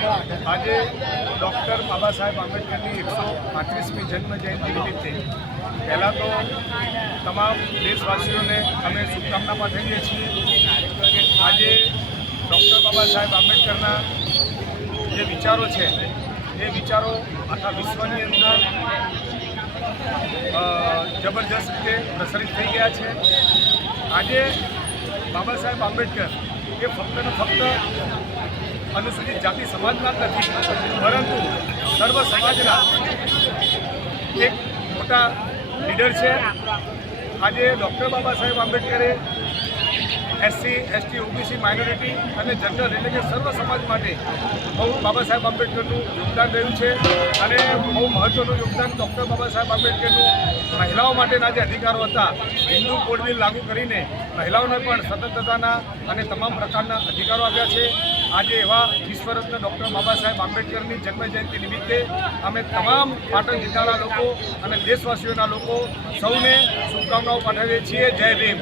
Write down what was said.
આજે ડૉક્ટર બાબા સાહેબ આંબેડકરની 135મી જન્મ જયંતિ નિમિત્તે પહેલાં તો તમામ દેશવાસીઓને અમે શુભકામના પાઠવીએ છીએ. આજે ડૉક્ટર બાબા સાહેબ આંબેડકરના જે વિચારો છે એ વિચારો આખા વિશ્વની અંદર જબરજસ્ત રીતે પ્રસારિત થઈ ગયા છે. આજે બાબા સાહેબ આંબેડકર એ ફક્ત ને ફક્ત અનુસૂચિત જાતિ સમાજના જ નથી, પરંતુ સર્વ સમાજના એક મોટા લીડર છે. આજે doctor Baba Saheb આંબેડકરે SC, ST, OBC, minority અને જનરલ એટલે કે સર્વ સમાજ માટે બહુ બાબા સાહેબ આંબેડકરનું યોગદાન રહ્યું છે. અને બહુ મહત્ત્વનું યોગદાન ડૉક્ટર બાબા સાહેબ આંબેડકરનું મહિલાઓ માટેના જે અધિકારો હતા, હિન્દુ કોડ બિલ લાગુ કરીને મહિલાઓને પણ સ્વતંત્રતાના અને તમામ પ્રકારના અધિકારો આપ્યા છે. આજે એવા વિશ્વરત્ન ડૉક્ટર બાબા સાહેબ આંબેડકરની જન્મજયંતિ નિમિત્તે અમે તમામ પાટણ જિલ્લાના લોકો અને દેશવાસીઓના લોકો સૌને શુભકામનાઓ પાઠવીએ છીએ. જય ભીમ.